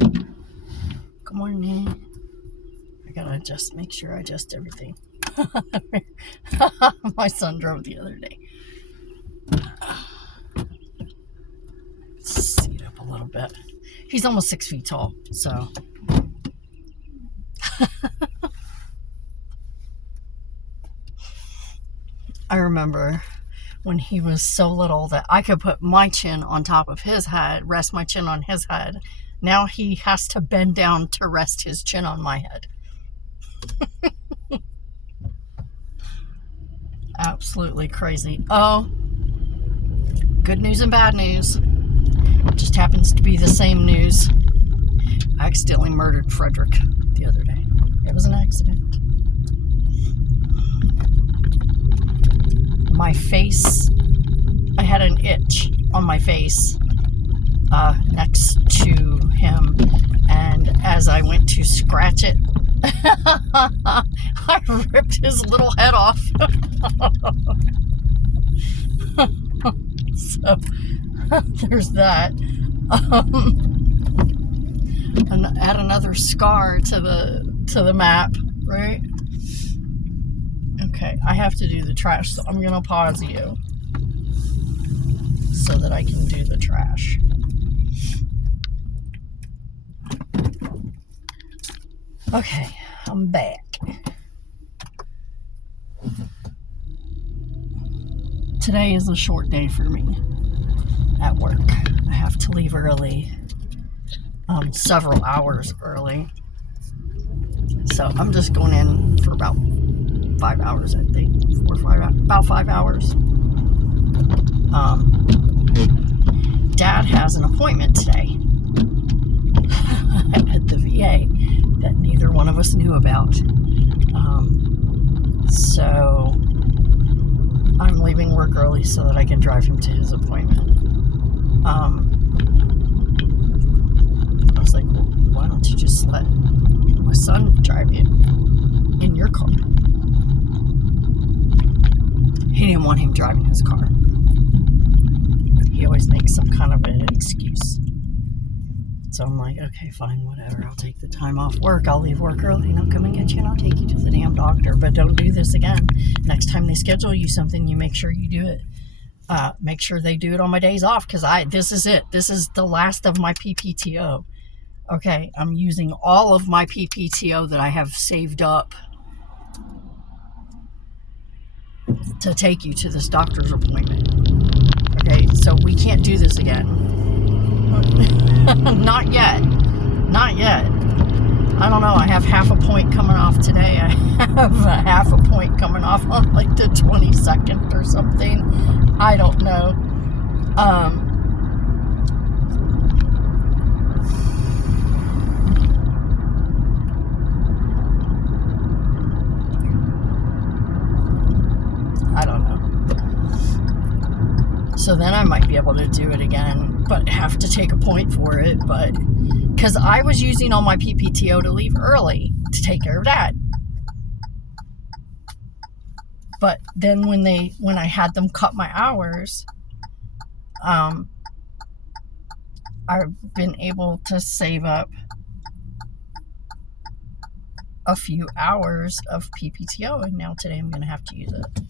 Good morning. I gotta make sure I adjust everything. My son drove the other day. Seat up a little bit. He's almost 6 feet tall, so. I remember when he was so little that I could put my chin on top of his head, rest my chin on his head. Now he has to bend down to rest his chin on my head. Absolutely crazy. Oh, good news and bad news. It just happens to be the same news. I accidentally murdered Frederick the other day. It was an accident. My face, I had an itch on my face next to him, and as I went to scratch it, I ripped his little head off. So there's that. And add another scar to the map, right? Okay, I have to do the trash, so I'm gonna pause you so that I can do the trash. Okay, I'm back. Today is a short day for me at work. I have to leave early, several hours early. So I'm just going in for about 5 hours, I think. About 5 hours. Dad has an appointment today at the VA that neither one of us knew about. So I'm leaving work early so that I can drive him to his appointment. I was like, well, why don't you just let my son drive you in your car? He didn't want him driving his car. He always makes some kind of an excuse. So I'm like, okay, fine, whatever. I'll take the time off work. I'll leave work early and I'll come and get you and I'll take you to the damn doctor. But don't do this again. Next time they schedule you something, you make sure you do it. Make sure they do it on my days off, because this is it. This is the last of my PPTO. Okay, I'm using all of my PPTO that I have saved up to take you to this doctor's appointment. Okay, so we can't do this again. Not yet. Not yet. I don't know. I have half a point coming off today. I have a half a point coming off on like the 22nd or something. I don't know. I don't know. So then I might be able to do it again, but have to take a point for it. But because I was using all my PPTO to leave early to take care of Dad. But then when I had them cut my hours, I've been able to save up a few hours of PPTO, and now today I'm going to have to use it.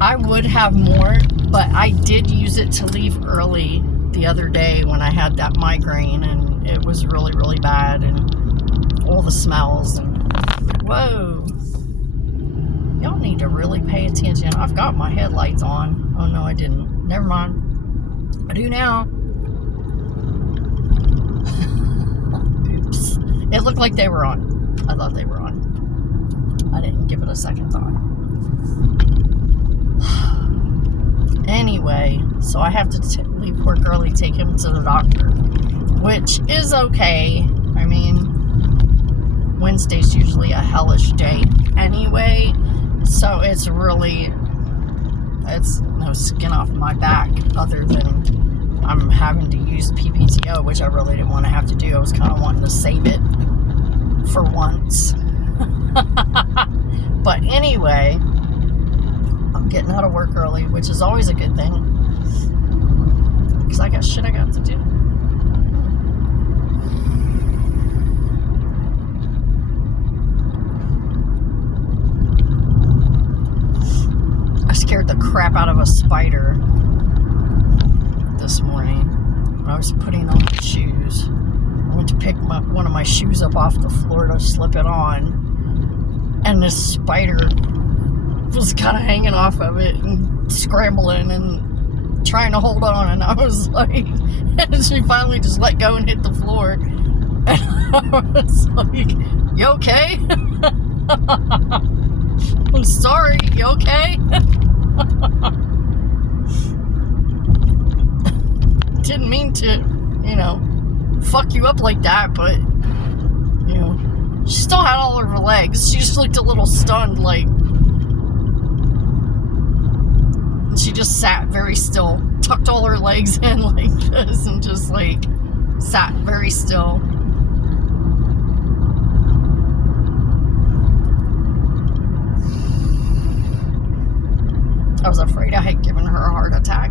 I would have more, but I did use it to leave early the other day when I had that migraine, and it was really, really bad, and all the smells, and whoa. Y'all need to really pay attention. I've got my headlights on. Oh, no, I didn't. Never mind. I do now. Oops. It looked like they were on. I thought they were on. I didn't give it a second thought. Anyway, so I have to leave work early, take him to the doctor, which is okay. I mean, Wednesday's usually a hellish day anyway, so it's no skin off my back other than I'm having to use PPTO, which I really didn't want to have to do. I was kind of wanting to save it for once. But anyway, I'm getting out of work early, which is always a good thing. Because I got shit I got to do. I scared the crap out of a spider this morning when I was putting on my shoes. I went to pick one of my shoes up off the floor to slip it on, and this spider was kind of hanging off of it and scrambling and trying to hold on, and I was like, and she finally just let go and hit the floor, and I was like, you okay? I'm sorry, you okay? Didn't mean to, fuck you up like that, but, she still had all of her legs. She just looked a little stunned, like, and she just sat very still, tucked all her legs in like this, and just, like, sat very still. I was afraid I had given her a heart attack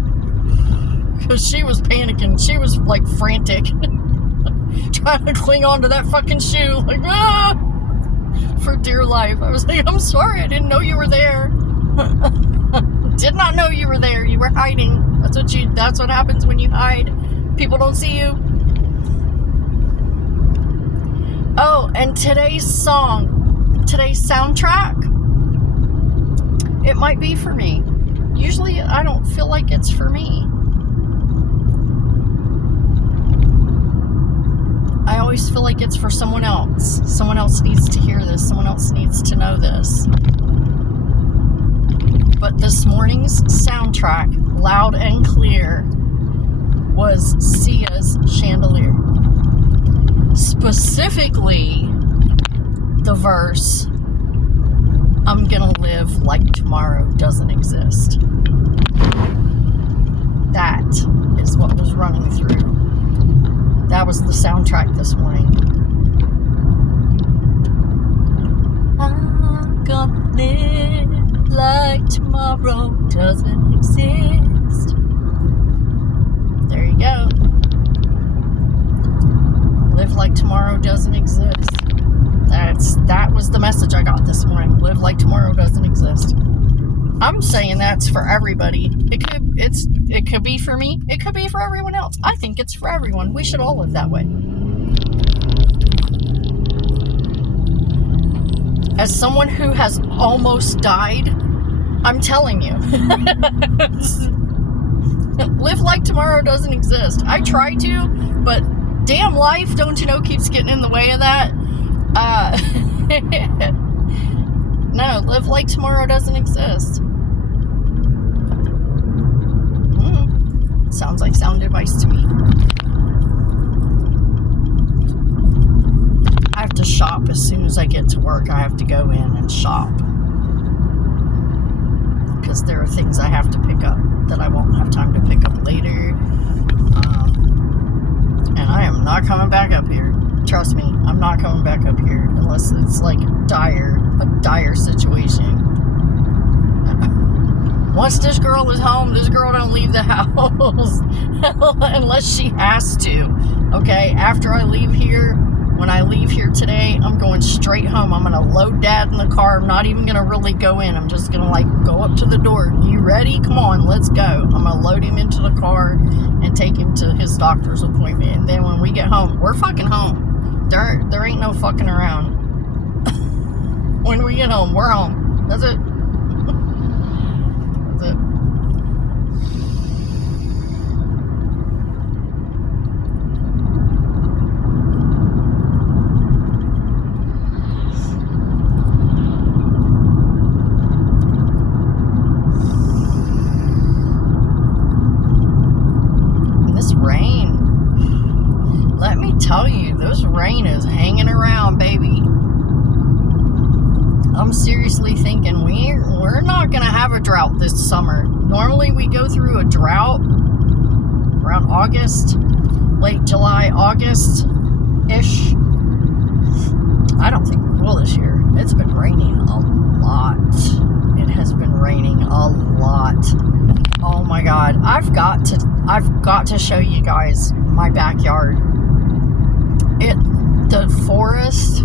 because she was panicking. She was like frantic, trying to cling onto that fucking shoe, like, for dear life. I was like, I'm sorry, I didn't know you were there. Did not know you were there. You were hiding. That's what happens when you hide. People don't see you. Oh, and today's soundtrack, it might be for me. Usually I don't feel like it's for me. I always feel like it's for someone else. Someone else needs to hear this. Someone else needs to know this. But this morning's soundtrack, loud and clear, was Sia's Chandelier. Specifically, the verse, I'm gonna live like tomorrow doesn't exist. That is what was running through. That was the soundtrack this morning. I'm gonna live like tomorrow doesn't exist. There you go. Live like tomorrow doesn't exist. That was the message I got this morning. Live like tomorrow doesn't exist. I'm saying that's for everybody. It could be for me. It could be for everyone else. I think it's for everyone. We should all live that way. As someone who has almost died, I'm telling you, live like tomorrow doesn't exist. I try to, but damn life, don't you know, keeps getting in the way of that. No, live like tomorrow doesn't exist. Sounds like sound advice to me. I have to shop as soon as I get to work. I have to go in and shop. Because there are things I have to pick up that I won't have time to pick up later. And I am not coming back up here. Trust me, I'm not coming back up here unless it's like a dire situation. Once this girl is home, this girl don't leave the house unless she has to. Okay, after I leave here, when I leave here today, I'm going straight home. I'm gonna load Dad in the car. I'm not even gonna really go in. I'm just gonna go up to the door. You ready? Come on, let's go. I'm gonna load him into the car and take him to his doctor's appointment. And then when we get home, we're fucking home. There ain't no fucking around. When we get home, we're home. That's it. That's it. This rain, let me tell you, this rain is hanging around, baby. I'm seriously thinking we're not gonna have a drought this summer. Normally we go through a drought around August, late July, August-ish. I don't think we will this year. It's been raining a lot. It it has been raining a lot. Oh my God. I've got to show you guys my backyard. The forest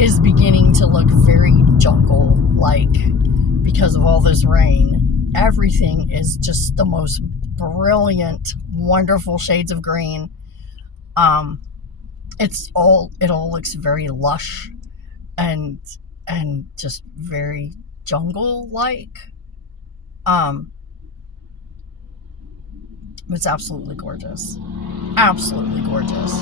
is beginning to look very jungle-like because of all this rain. Everything is just the most brilliant, wonderful shades of green. It all looks very lush and just very jungle-like. It's absolutely gorgeous. Absolutely gorgeous.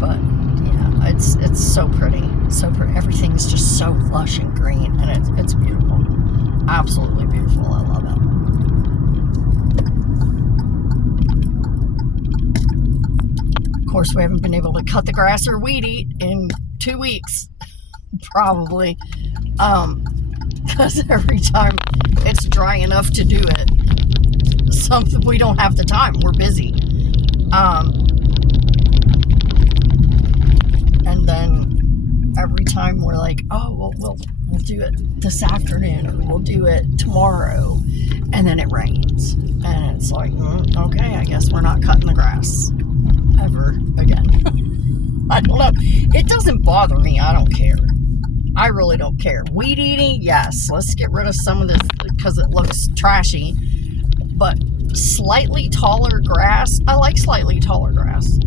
But yeah, it's so pretty. So pretty. Everything's just so lush and green, and it's beautiful. Absolutely beautiful. I love it. Of course, we haven't been able to cut the grass or weed eat in 2 weeks, probably, because every time it's dry enough to do it, we don't have the time. We're busy. And then every time we're like, oh, well, we'll do it this afternoon, or we'll do it tomorrow, and then it rains, and it's like, okay, I guess we're not cutting the grass ever again. I don't know. It doesn't bother me. I don't care. I really don't care. Weed eating, yes. Let's get rid of some of this because it looks trashy. But slightly taller grass, I like slightly taller grass.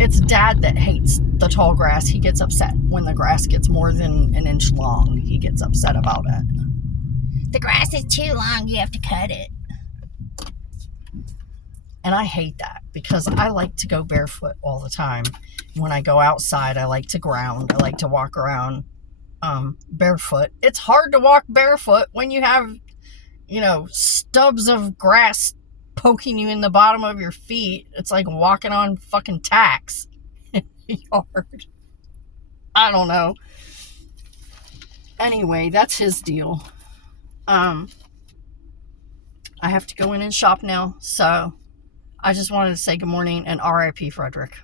It's Dad that hates the tall grass. He gets upset when the grass gets more than an inch long. He gets upset about it. The grass is too long. You have to cut it. And I hate that because I like to go barefoot all the time. When I go outside, I like to ground. I like to walk around barefoot. It's hard to walk barefoot when you have, stubs of grass poking you in the bottom of your feet. It's like walking on fucking tacks in the yard. I don't know. Anyway, that's his deal. I have to go in and shop now, so I just wanted to say good morning and R.I.P. Frederick.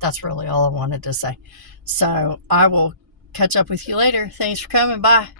That's really all I wanted to say. So I will catch up with you later. Thanks for coming. Bye.